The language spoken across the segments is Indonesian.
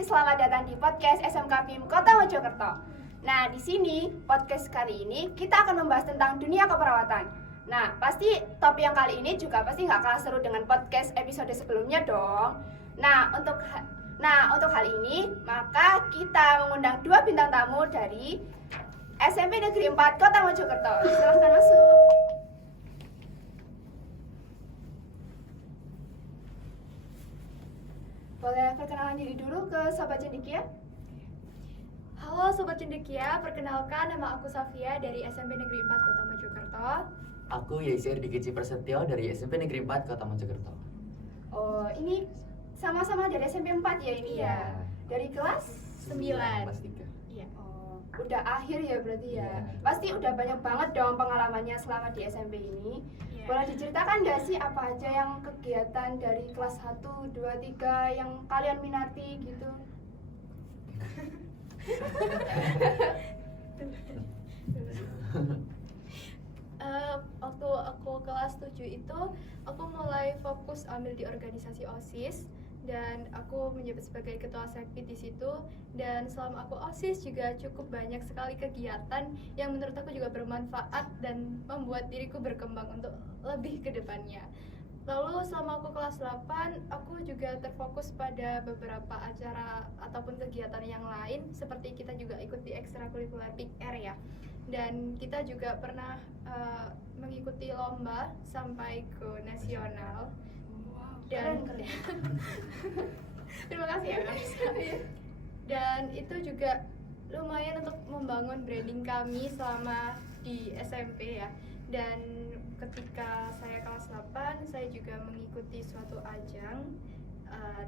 selamat datang di podcast SMK BIM Kota Mojokerto. Nah, di sini podcast kali ini kita akan membahas tentang dunia keperawatan. Nah, pasti topik yang kali ini juga pasti nggak kalah seru dengan podcast episode sebelumnya dong. Nah, untuk hal ini maka kita mengundang dua bintang tamu dari SMP Negeri 4 Kota Mojokerto. Silahkan masuk. Boleh perkenalan diri dulu ke Sobat Cendekia? Halo Sobat Cendekia, perkenalkan nama aku Safia dari SMP Negeri 4 Kota Mojokerto. Aku Yaisir Diki Prasetyo dari SMP Negeri 4 Kota Mojokerto. Oh, ini sama-sama dari SMP 4 ya ini ya? Dari kelas 9. Kelas 3. Iya. Oh, udah akhir ya berarti ya? Iya. Pasti udah banyak banget dong pengalamannya selama di SMP ini. Iya. Boleh diceritakan nggak sih apa aja yang kegiatan dari kelas 1, 2, 3 yang kalian minati gitu? Waktu aku kelas 7 itu aku mulai fokus ambil di organisasi OSIS dan aku menjabat sebagai ketua sekbid di situ. Dan selama aku OSIS juga cukup banyak sekali kegiatan yang menurut aku juga bermanfaat dan membuat diriku berkembang untuk lebih ke depannya. Lalu selama aku kelas 8, aku juga terfokus pada beberapa acara ataupun kegiatan yang lain, seperti kita juga ikut di ekstrakurikuler Big Air ya. Dan kita juga pernah mengikuti lomba sampai ke nasional. Dan Keren. terima kasih ya guys. Dan itu juga lumayan untuk membangun branding kami selama di SMP ya. Dan ketika saya kelas 8, saya juga mengikuti suatu ajang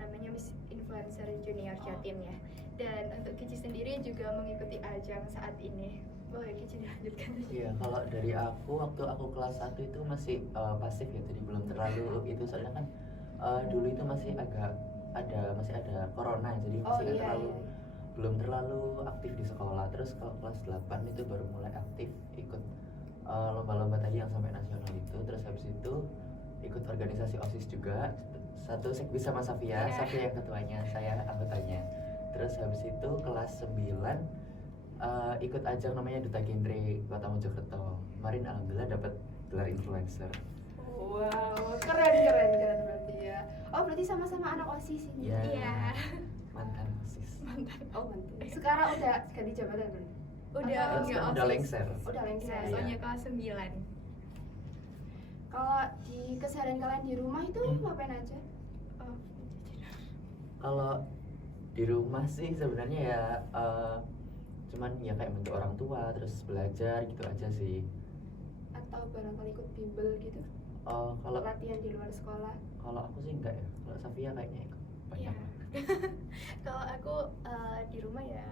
namanya Miss Influencer Junior Jatim ya. Dan untuk Kici sendiri juga mengikuti ajang saat ini. Boleh Kici dilanjutkan? Iya, kalau dari aku waktu aku kelas 1 itu masih pasif ya, jadi belum terlalu itu soalnya kan dulu itu masih ada corona, jadi masih belum terlalu aktif di sekolah. Terus kalau kelas 8 itu baru mulai aktif ikut lomba-lomba tadi yang sampai nasional itu. Terus habis itu ikut organisasi OSIS juga, satu sekbid sama Safia, Safia yang ketuanya, saya anggotanya. Terus habis itu kelas 9 ikut ajang namanya Duta Genre Kota Mojokerto. Kemarin alhamdulillah dapat gelar influencer. Wow, keren berarti ya. Oh, berarti sama-sama anak OSIS ini. Iya. Iya. Mantan OSIS. Oh, mantan. Sekarang udah ganti jabatan berarti? Udah Atau enggak Udah OSIS. lengser. Udah lengser. Iya, soalnya kelas 9. Kalau di keseharian kalian di rumah itu ngapain aja? Oh, Kalau di rumah sih sebenarnya ya cuman ya kayak bentuk orang tua, terus belajar gitu aja sih. Atau barangkali ikut bimbel gitu? Kalau Latihan di luar sekolah? kalau aku sih enggak ya. Kalau Safia kayaknya ikut Iya. banyak. Kalau aku di rumah ya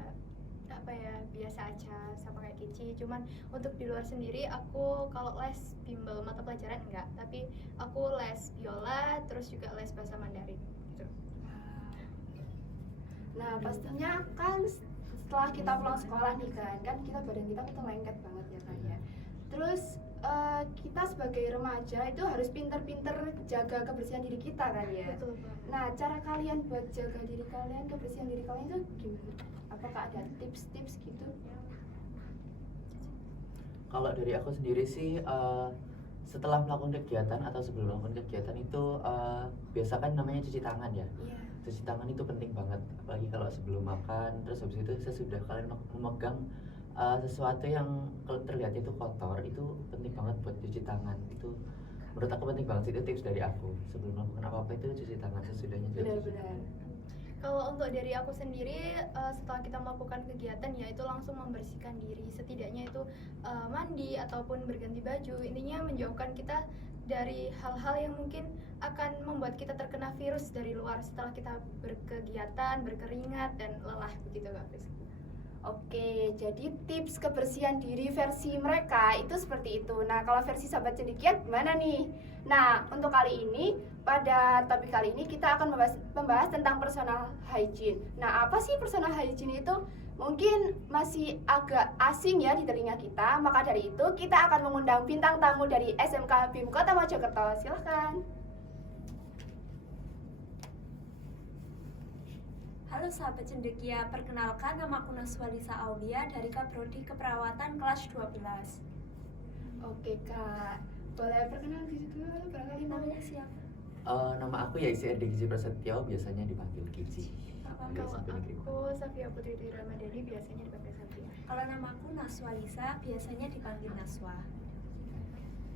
apa ya biasa aja sama kayak Kici. Cuman untuk di luar sendiri aku kalau les bimbel mata pelajaran enggak, tapi aku les biola terus juga les bahasa Mandarin gitu. Nah, pastinya kan setelah kita pulang sekolah nih kan kita badan kita lengket banget ya kan ya. Terus kita sebagai remaja itu harus pinter-pinter jaga kebersihan diri kita kan ya. Betul banget. Nah, cara kalian buat jaga diri kalian, kebersihan diri kalian itu gimana? Apakah ada tips-tips gitu? Kalau dari aku sendiri sih setelah melakukan kegiatan atau sebelum melakukan kegiatan itu biasakan namanya cuci tangan ya. Iya. Cuci tangan itu penting banget, apalagi kalau sebelum makan. Terus habis itu sesudah kalian memegang sesuatu yang kalau terlihat itu kotor, itu penting banget buat cuci tangan. Itu menurut aku penting banget sih, itu tips dari aku. Sebelum melakukan apa-apa itu cuci tangan, sesudahnya juga cuci Benar-benar. tangan. Kalau untuk dari aku sendiri setelah kita melakukan kegiatan ya itu langsung membersihkan diri, setidaknya itu mandi ataupun berganti baju. Intinya menjauhkan kita dari hal-hal yang mungkin akan membuat kita terkena virus dari luar setelah kita berkegiatan, berkeringat dan lelah begitu Kak Fris. Oke, jadi tips kebersihan diri versi mereka itu seperti itu. Nah, kalau versi Sahabat Cendekia gimana nih? Nah, untuk kali ini, pada topik kali ini kita akan membahas tentang personal hygiene. Nah, apa sih personal hygiene itu? Mungkin masih agak asing ya di telinga kita. Maka dari itu, kita akan mengundang bintang tamu dari SMK BIM Kota Mojokerto. Silahkan. Halo sahabat cendekia, perkenalkan nama aku Naswalisa Aulia dari Kaprodi Keperawatan kelas 12. Oke Kak, boleh perkenalan diri dulu barangkali namanya siapa? Nama aku ya Isi Gizi Prasetyo, biasanya dipanggil Gizi. Kalau aku Safia Putri Dwi Ramadhani, biasanya dipanggil Safia. Kalau nama aku Naswalisa, biasanya dipanggil Naswa.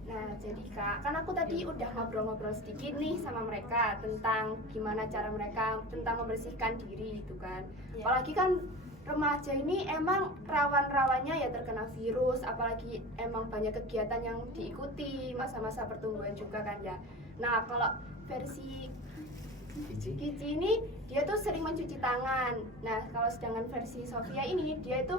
Nah, jadi Kak, kan aku tadi udah ngobrol-ngobrol sedikit nih sama mereka tentang gimana cara mereka tentang membersihkan diri gitu kan. Ya. Apalagi kan remaja ini emang rawan-rawannya ya terkena virus, apalagi emang banyak kegiatan yang diikuti masa-masa pertumbuhan juga kan ya. Nah, kalau versi Gizi ini dia tuh sering mencuci tangan. Nah, kalau sedangkan versi Sofia ini dia itu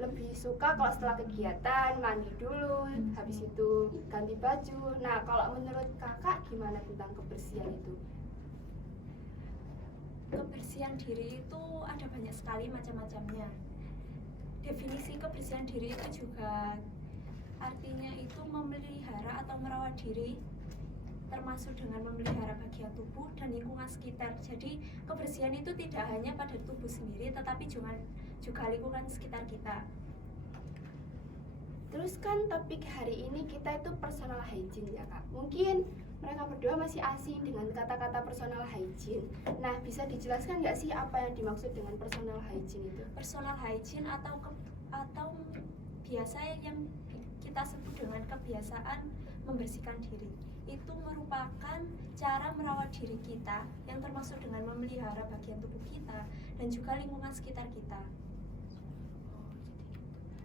lebih suka kalau setelah kegiatan mandi dulu, habis itu ganti baju. Nah, kalau menurut kakak gimana tentang kebersihan itu? Kebersihan diri itu ada banyak sekali macam-macamnya. Definisi kebersihan diri itu juga artinya itu memelihara atau merawat diri, termasuk dengan memelihara bagian tubuh dan lingkungan sekitar. Jadi kebersihan itu tidak hanya pada tubuh sendiri, tetapi juga lingkungan sekitar kita. Terus kan topik hari ini kita itu personal hygiene ya kak. Mungkin mereka berdua masih asing dengan kata-kata personal hygiene. Nah, bisa dijelaskan nggak sih apa yang dimaksud dengan personal hygiene itu? Personal hygiene atau biasa yang kita sebut dengan kebiasaan membersihkan diri, itu merupakan cara merawat diri kita yang termasuk dengan memelihara bagian tubuh kita dan juga lingkungan sekitar kita.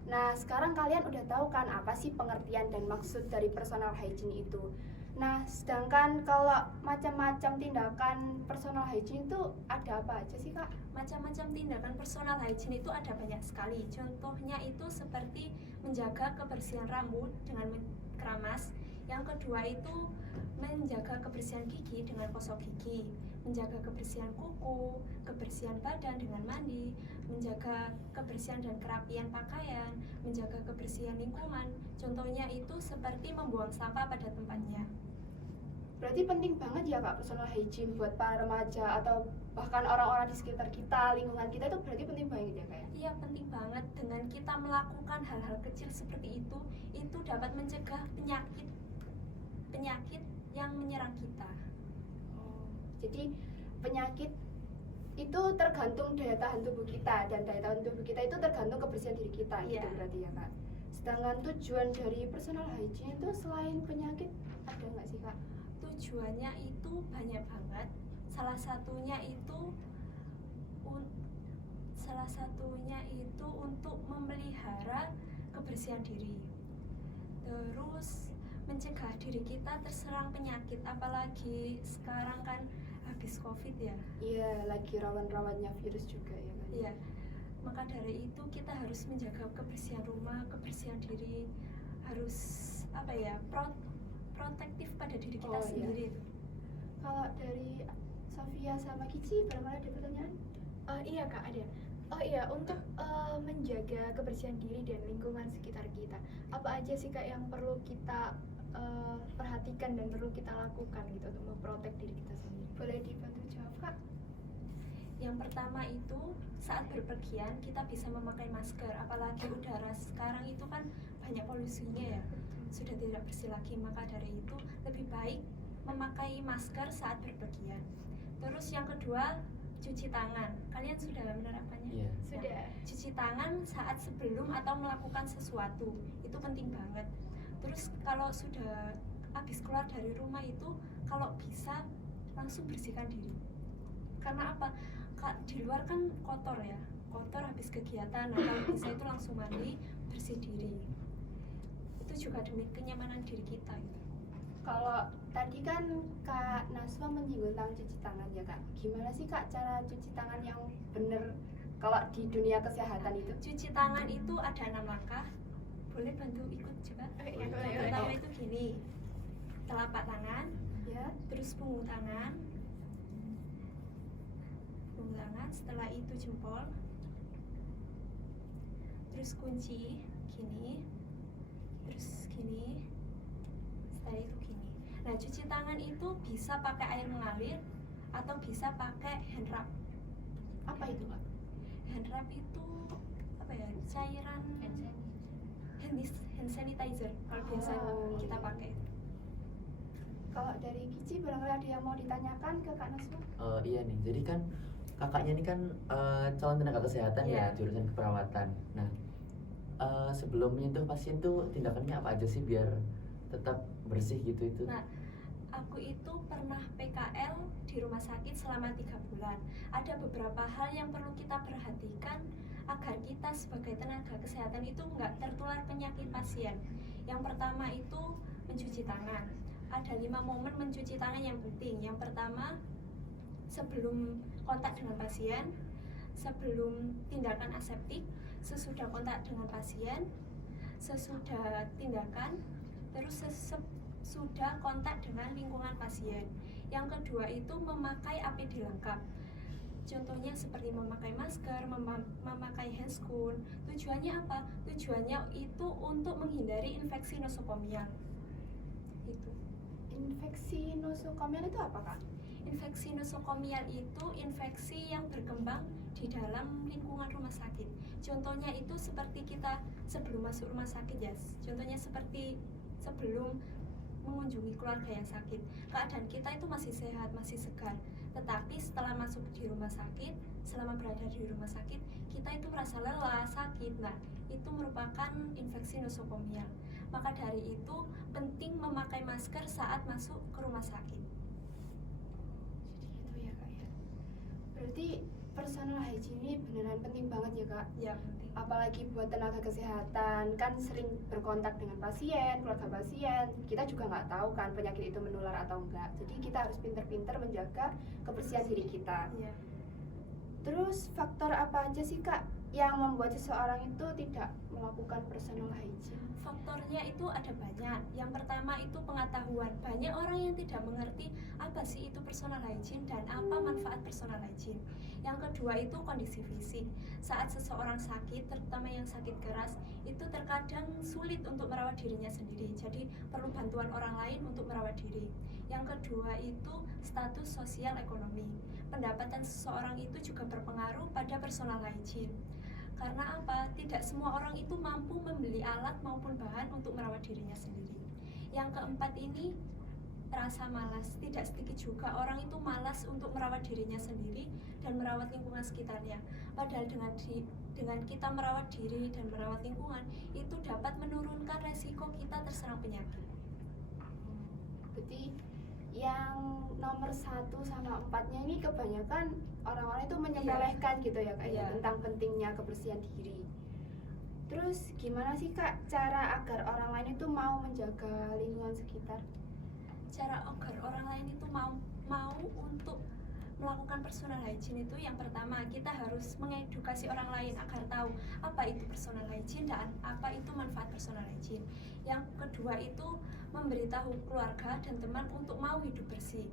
Nah, sekarang kalian udah tahu kan apa sih pengertian dan maksud dari personal hygiene itu. Nah, sedangkan kalau macam-macam tindakan personal hygiene itu ada apa aja sih kak? Macam-macam tindakan personal hygiene itu ada banyak sekali. Contohnya itu seperti menjaga kebersihan rambut dengan keramas. Yang kedua itu menjaga kebersihan gigi dengan gosok gigi, menjaga kebersihan kuku, kebersihan badan dengan mandi, menjaga kebersihan dan kerapian pakaian, menjaga kebersihan lingkungan. Contohnya itu seperti membuang sampah pada tempatnya. Berarti penting banget ya kak personal hygiene buat para remaja atau bahkan orang-orang di sekitar kita, lingkungan kita itu berarti penting banget ya kak? Iya, penting banget. Dengan kita melakukan hal-hal kecil seperti itu dapat mencegah penyakit yang menyerang kita. Jadi penyakit itu tergantung daya tahan tubuh kita, dan daya tahan tubuh kita itu tergantung kebersihan diri kita gitu berarti ya kak. Sedangkan tujuan dari personal hygiene itu selain penyakit ada nggak sih kak? Tujuannya itu banyak banget. Salah satunya itu untuk memelihara kebersihan diri. Terus mencegah diri kita terserang penyakit, apalagi sekarang kan habis COVID ya. Iya, lagi rawan-rawannya virus juga ya kan? Iya. Maka dari itu kita harus menjaga kebersihan rumah, kebersihan diri, harus protektif pada diri kita sendiri. Iya. Kalau dari Sofia sama Kici, barangkali ada pertanyaan? Iya kak, ada. Oh iya, untuk menjaga kebersihan diri dan lingkungan sekitar kita, apa aja sih kak yang perlu kita perhatikan dan perlu kita lakukan gitu untuk memprotek diri kita sendiri? Boleh dibantu jawab kak? Yang pertama itu saat berpergian kita bisa memakai masker, apalagi udara sekarang itu kan banyak polusinya ya, sudah tidak bersih lagi. Maka dari itu lebih baik memakai masker saat berpergian. Terus yang kedua, cuci tangan. Kalian sudah menerapkannya? Iya. Sudah. Cuci tangan saat sebelum atau melakukan sesuatu itu penting banget. Terus kalau sudah habis keluar dari rumah itu, kalau bisa langsung bersihkan diri. Karena apa? Di luar kan kotor ya, kotor habis kegiatan. Nah, kalau bisa itu langsung mandi, bersih diri. Itu juga demi kenyamanan diri kita gitu. Kalau tadi kan Kak Naswa menyinggung tentang cuci tangan ya kak. Gimana sih kak cara cuci tangan yang bener kalau di dunia kesehatan itu? Cuci tangan itu ada 6 langkah. Boleh bantu ikut coba? Iya, Yang pertama itu gini, telapak tangan, Ya. terus punggung tangan, setelah itu jempol, terus kunci gini, terus gini, setelah itu gini. Nah, cuci tangan itu bisa pakai air mengalir atau bisa pakai hand rub. Apa itu Kak? Hand wrap itu apa ya, cairan hand sanitizer kalau biasa Oh, kita iya. pakai. Kalau dari Kici barangkali ada yang mau ditanyakan ke Kak Naswa? Iya nih, jadi kan kakaknya ini kan calon tenaga kesehatan ya, Iya. jurusan keperawatan. Nah, sebelum menyentuh pasien tuh tindakannya apa aja sih biar tetap bersih gitu itu? Nah, aku itu pernah PKL di rumah sakit selama 3 bulan. Ada beberapa hal yang perlu kita perhatikan agar kita sebagai tenaga kesehatan itu nggak tertular penyakit pasien. Yang pertama itu mencuci tangan. Ada 5 momen mencuci tangan yang penting. Yang pertama, sebelum kontak dengan pasien, sebelum tindakan aseptik, sesudah kontak dengan pasien, sesudah tindakan, terus sudah kontak dengan lingkungan pasien. Yang kedua itu memakai APD lengkap. Contohnya seperti memakai masker, memakai handscoon. Tujuannya apa? Tujuannya itu untuk menghindari infeksi nosokomial. Itu. Infeksi nosokomial itu apa Kak? Infeksi nosokomial itu infeksi yang berkembang di dalam lingkungan rumah sakit. Contohnya itu seperti kita sebelum masuk rumah sakit ya. Contohnya seperti sebelum mengunjungi keluarga yang sakit, keadaan kita itu masih sehat, masih segar. Tetapi setelah masuk di rumah sakit, selama berada di rumah sakit, kita itu merasa lelah, sakit. Nah, itu merupakan infeksi nosokomial. Maka dari itu penting memakai masker saat masuk ke rumah sakit. Jadi gitu ya Kak ya. Berarti personal hygiene ini beneran penting banget ya Kak. Ya, penting. Apalagi buat tenaga kesehatan, kan sering berkontak dengan pasien, keluarga pasien. Kita juga nggak tahu kan penyakit itu menular atau enggak. Jadi kita harus pinter-pinter menjaga kebersihan diri kita. Ya. Terus faktor apa aja sih Kak yang membuat seseorang itu tidak melakukan personal hygiene? Faktornya itu ada banyak. Yang pertama itu pengetahuan. Banyak orang yang tidak mengerti apa sih itu personal hygiene dan apa manfaat personal hygiene. Yang kedua itu kondisi fisik. Saat seseorang sakit, terutama yang sakit keras, itu terkadang sulit untuk merawat dirinya sendiri. Jadi perlu bantuan orang lain untuk merawat diri. Yang kedua itu status sosial ekonomi. Pendapatan seseorang itu juga berpengaruh pada personal hygiene. Karena apa? Tidak semua orang itu mampu membeli alat maupun bahan untuk merawat dirinya sendiri. Yang keempat ini rasa malas. Tidak sedikit juga orang itu malas untuk merawat dirinya sendiri dan merawat lingkungan sekitarnya. Padahal dengan kita merawat diri dan merawat lingkungan itu dapat menurunkan resiko kita terserang penyakit. Berarti yang nomor 1 sama 4-nya ini kebanyakan orang-orang itu menyepelekan gitu ya Kak ya, Iya. tentang pentingnya kebersihan diri. Terus gimana sih Kak cara agar orang lain itu mau menjaga lingkungan sekitar? Cara agar orang lain itu mau untuk melakukan personal hygiene itu yang pertama kita harus mengedukasi orang lain agar tahu apa itu personal hygiene dan apa itu manfaat personal hygiene. Yang kedua itu memberitahu keluarga dan teman untuk mau hidup bersih.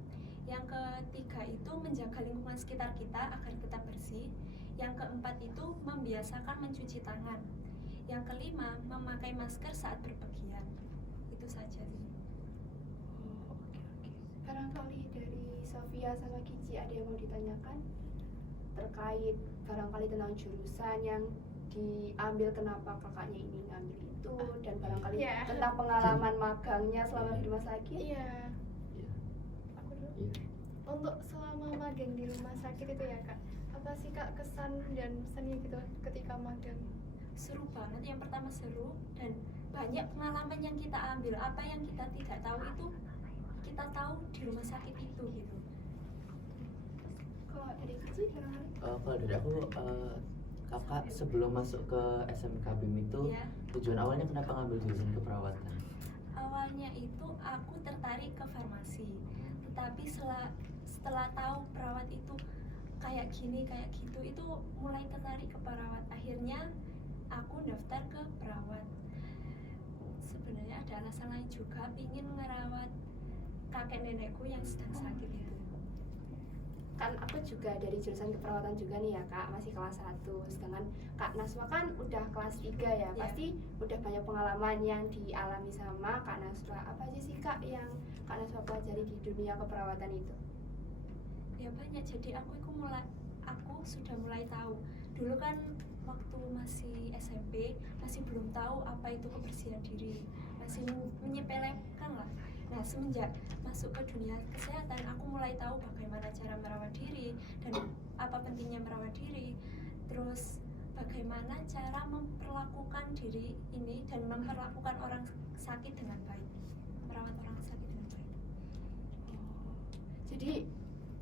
Yang ketiga itu menjaga lingkungan sekitar kita agar tetap bersih. Yang keempat itu membiasakan mencuci tangan. Yang kelima memakai masker saat berpergian. Itu saja sih. Oke. Barangkali dari Sofia sama Kici ada yang mau ditanyakan terkait barangkali tentang jurusan yang diambil, kenapa kakaknya ini ngambil itu, dan barangkali Iya. tentang pengalaman magangnya selama di rumah sakit. Iya. Iya. Aku dulu. Iya. Untuk selama magang di rumah sakit itu ya Kak, apa sih Kak kesan dan pesannya gitu ketika magang? Seru banget. Yang pertama seru dan banyak pengalaman yang kita ambil. Apa yang kita tidak tahu itu kita tahu di rumah sakit itu gitu. Kalau dari Kici barangkali? Kalau dari aku, kakak sebelum masuk ke SMK BIM itu Ya. tujuan awalnya kenapa ngambil jurusan keperawatan? Awalnya itu aku tertarik ke farmasi, tetapi setelah tahu perawat itu kayak gini kayak gitu, itu mulai tertarik ke perawat. Akhirnya aku daftar ke perawat. Sebenarnya ada alasan lain juga, ingin ngerawat kakek nenekku yang sedang sakit itu. Kan aku juga dari jurusan keperawatan juga nih ya Kak, masih kelas 1. Sedangkan Kak Naswa kan udah kelas 3 ya, Iya. pasti udah banyak pengalaman yang dialami sama Kak Naswa. Apa aja sih Kak yang Kak Naswa pelajari di dunia keperawatan itu? Ya banyak. Jadi aku sudah mulai tahu. Dulu kan waktu masih SMP masih belum tahu apa itu kebersihan diri, masih menyepelekan lah. Nah, semenjak masuk ke dunia kesehatan, aku mulai tahu bagaimana cara merawat diri dan apa pentingnya merawat diri. Terus bagaimana cara memperlakukan diri ini dan memperlakukan orang sakit dengan baik, merawat orang sakit dengan baik. Jadi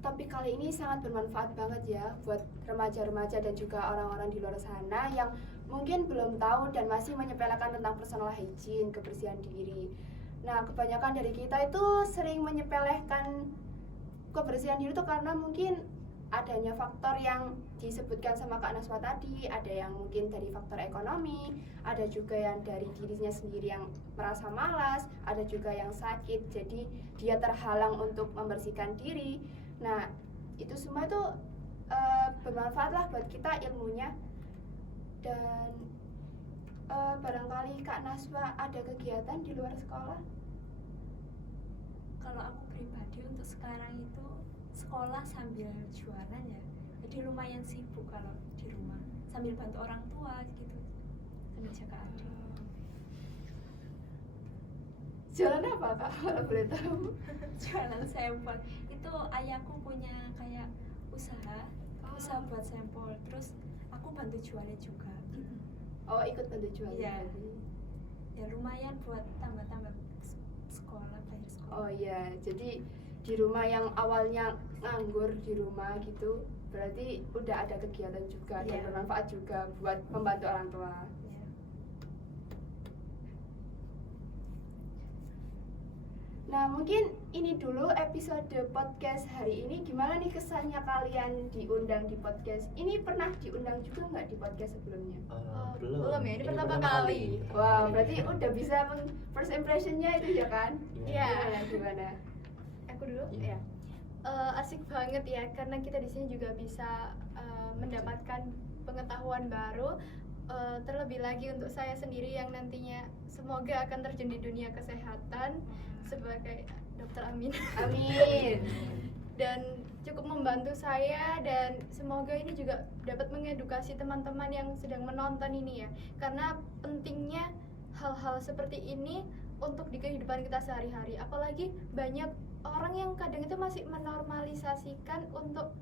topik kali ini sangat bermanfaat banget ya buat remaja-remaja dan juga orang-orang di luar sana yang mungkin belum tahu dan masih menyepelekan tentang personal hygiene, kebersihan diri. Nah, kebanyakan dari kita itu sering menyepelekan kebersihan diri itu karena mungkin adanya faktor yang disebutkan sama Kak Naswa tadi, ada yang mungkin dari faktor ekonomi, ada juga yang dari dirinya sendiri yang merasa malas, ada juga yang sakit, jadi dia terhalang untuk membersihkan diri. Nah, itu semua itu bermanfaat lah buat kita ilmunya. Dan barangkali Kak Naswa ada kegiatan di luar sekolah? Kalau aku pribadi untuk sekarang itu sekolah sambil jualan ya, jadi lumayan sibuk kalau di rumah sambil bantu orang tua gitu, sambil jaga adik. Jualan apa Kak kalau boleh tahu? Jualan sampel itu ayahku punya kayak usaha buat sampel, terus aku bantu jualnya juga gitu. Oh, ikut bantu jualan. Iya. berarti. Ya lumayan buat tambah-tambah sekolah, bayar sekolah. Oh iya, jadi di rumah yang awalnya nganggur di rumah gitu, berarti udah ada kegiatan juga dan Iya. bermanfaat juga buat membantu orang tua. Ya. Nah, mungkin ini dulu episode podcast hari ini. Gimana nih kesannya kalian diundang di podcast? Ini pernah diundang juga nggak di podcast sebelumnya? Belum ya, ini pertama kali. Wow, berarti udah bisa first impressionnya itu ya kan? Iya. Gimana? Aku dulu Iya. ya. Asik banget ya karena kita di sini juga bisa mendapatkan pengetahuan baru. Terlebih lagi untuk saya sendiri yang nantinya semoga akan terjun di dunia kesehatan sebagai dokter amin. Amin. Dan cukup membantu saya dan semoga ini juga dapat mengedukasi teman-teman yang sedang menonton ini ya, karena pentingnya hal-hal seperti ini untuk di kehidupan kita sehari-hari. Apalagi banyak orang yang kadang itu masih menormalisasikan untuk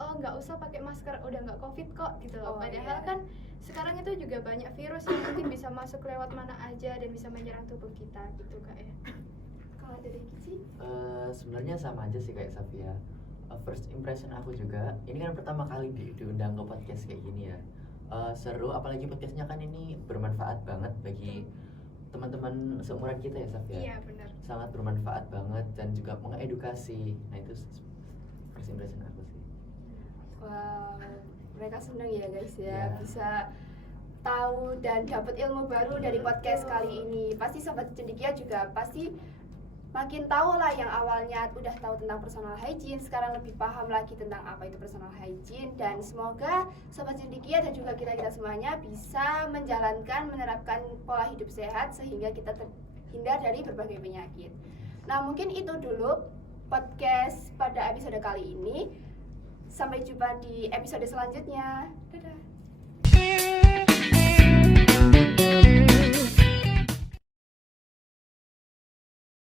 nggak usah pakai masker, udah nggak covid kok gitu loh. Oh, Padahal iya. kan sekarang itu juga banyak virus yang mungkin bisa masuk lewat mana aja dan bisa menyerang tubuh kita gitu Kak ya. Kalau dari Kici? Sebenarnya sama aja sih kayak Safia. First impression aku juga, ini kan pertama kali diundang ke podcast kayak gini ya. Seru, apalagi podcastnya kan ini bermanfaat banget bagi teman-teman seumuran kita ya Safia. Iya benar. Sangat bermanfaat banget dan juga mengedukasi. Nah itu first impression aku sih. Wow, mereka seneng ya guys ya, Iya. bisa tahu dan dapat ilmu baru dari podcast kali ini. Pasti Sobat Cendekia juga pasti makin tahu lah, yang awalnya udah tahu tentang personal hygiene, sekarang lebih paham lagi tentang apa itu personal hygiene. Dan semoga Sobat Cendekia dan juga kita semuanya bisa menjalankan, menerapkan pola hidup sehat sehingga kita terhindar dari berbagai penyakit. Nah, mungkin itu dulu podcast pada episode kali ini. Sampai jumpa di episode selanjutnya. Dadah.